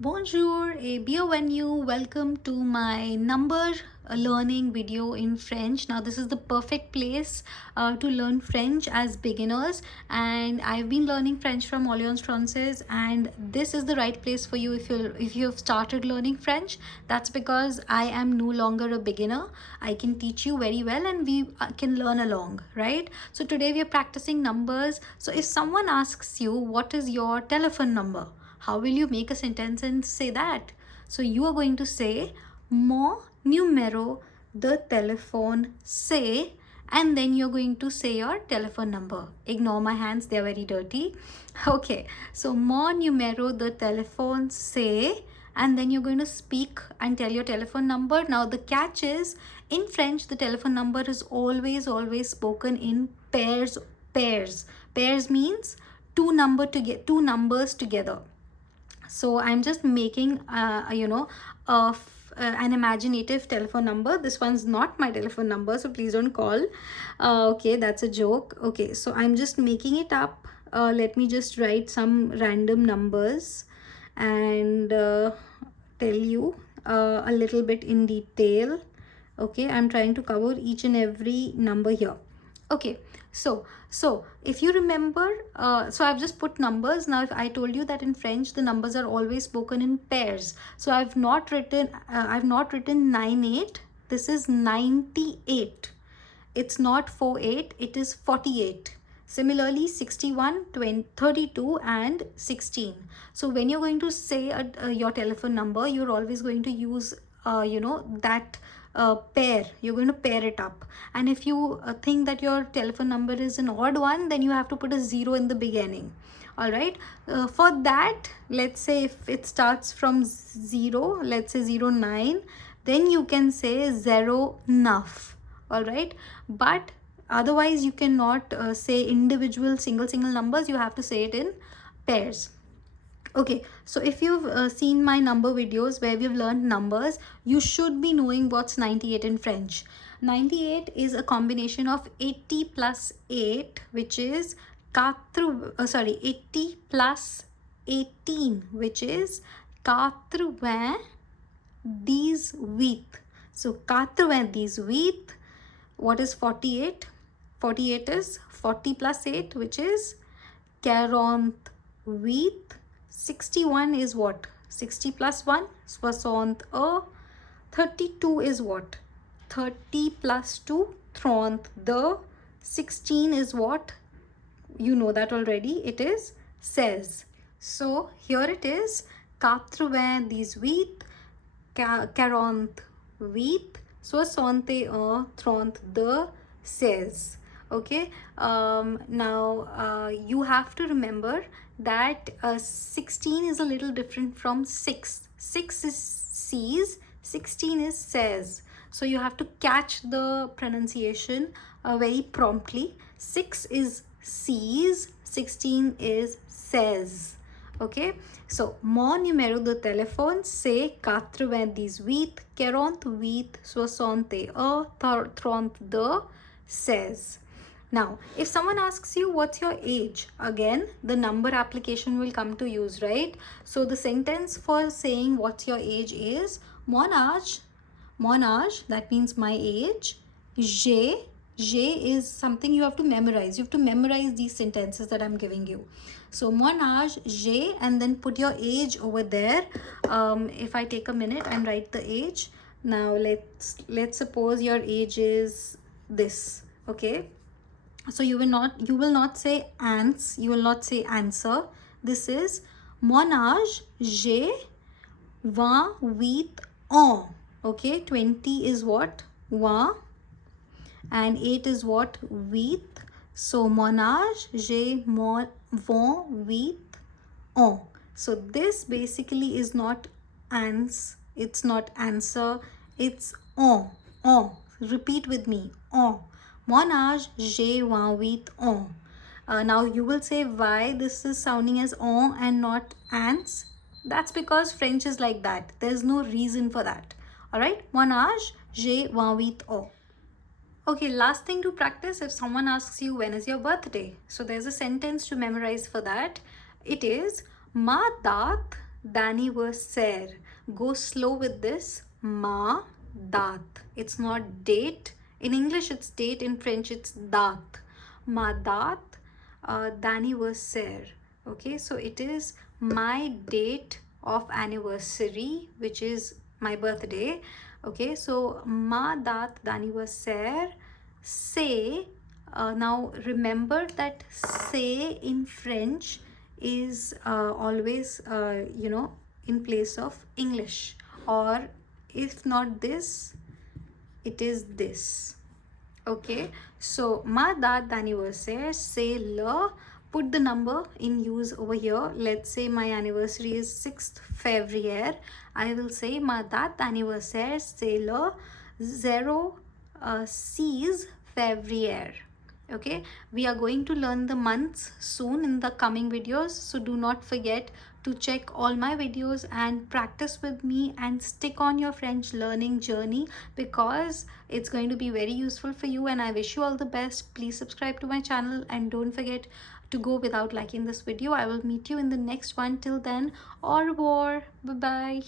Bonjour et bienvenue. Welcome to my number learning video in French. Now, this is the perfect place to learn French as beginners, and I've been learning French from Alliance Francaise, and this is the right place for you if you have started learning French. That's because I am no longer a beginner. I can teach you very well, and we can learn along, right? So today we are practicing numbers. So if someone asks you what is your telephone number, how will you make a sentence and say that? So you are going to say mon numéro de téléphone c'est, and then you're going to say your telephone number. Ignore my hands, they're very dirty. Okay, so mon numéro de téléphone c'est, and then you're going to speak and tell your telephone number. Now the catch is, in French the telephone number is always spoken in pairs means two numbers together. So I'm just making an imaginative telephone number. This one's not my telephone number, so please don't call. Okay, that's a joke. Okay, so I'm just making it up. Let me just write some random numbers and tell you a little bit in detail. Okay, I'm trying to cover each and every number here. Okay, so if you remember, so I've just put numbers. Now if I told you that in French the numbers are always spoken in pairs, so I've not written 98. This is 98. It's not 48, it is 48. Similarly, 61, 20, 32 and 16. So when you're going to say your telephone number, you're always going to use that pair. You're going to pair it up, and if you think that your telephone number is an odd one, then you have to put a 0 in the beginning. All right, for that, let's say if it starts from 0, let's say 09, then you can say 0 enough. All right, but otherwise you cannot say individual single numbers. You have to say it in pairs. Okay, so if you've seen my number videos where we've learned numbers, you should be knowing what's 98 in French. 98 is a combination of 80 plus 8, which is 80 plus 18, which is 98. So 98. What is 48? 48 is 40 plus 8, which is 48. 61 is what? 60 plus 1, 61. 32 is what? 30 plus 2, 32. 16 is what? You know that already. It is 16. So here it is 98, 48, 61, 32, 16. Okay, now you have to remember that 16 is a little different from 6. 6 is C's, 16 is says. So you have to catch the pronunciation very promptly. 6 is C's, 16 is says. Okay, so mon numéro de téléphone c'est 98 48 61 32 16. Now, if someone asks you what's your age, again the number application will come to use, right? So the sentence for saying what's your age is mon âge, that means my age. J'ai is something you have to memorize. You have to memorize these sentences that I'm giving you. So mon âge, j'ai, and then put your age over there. If I take a minute and write the age. Now let's suppose your age is this. Okay, so you will not say ants, you will not say answer. This is mon âge, j'ai 28 ans. Okay, 20 is what? 20, and 8 is what? 8. So mon âge, j'ai 28 ans. So this basically is not ants, it's not answer, it's on. Repeat with me, on. Mon âge, j'ai 28 ans. Now you will say why this is sounding as on and not ants. That's because French is like that. There's no reason for that. All right, mon âge, j'ai 28 ans. Okay, last thing to practice, if someone asks you when is your birthday, so there's a sentence to memorize for that. It is ma date d'anniversaire. Go slow with this. Ma dat. It's not date. In English it's date, in French it's dat. Ma dat d'anniversaire. Okay, so it is my date of anniversary, which is my birthday. Okay, so ma date d'anniversaire, c'est. Now remember that c'est in French is always in place of English, or if not this, it is this. Okay, so ma date d'anniversaire, c'est le. Put the number in use over here. Let's say my anniversary is 6th février. I will say ma date d'anniversaire, c'est le 06 février. Okay, we are going to learn the months soon in the coming videos, so do not forget to check all my videos and practice with me and stick on your French learning journey, because it's going to be very useful for you, and I wish you all the best. Please subscribe to my channel and don't forget to go without liking this video. I will meet you in the next one. Till then, au revoir, bye bye.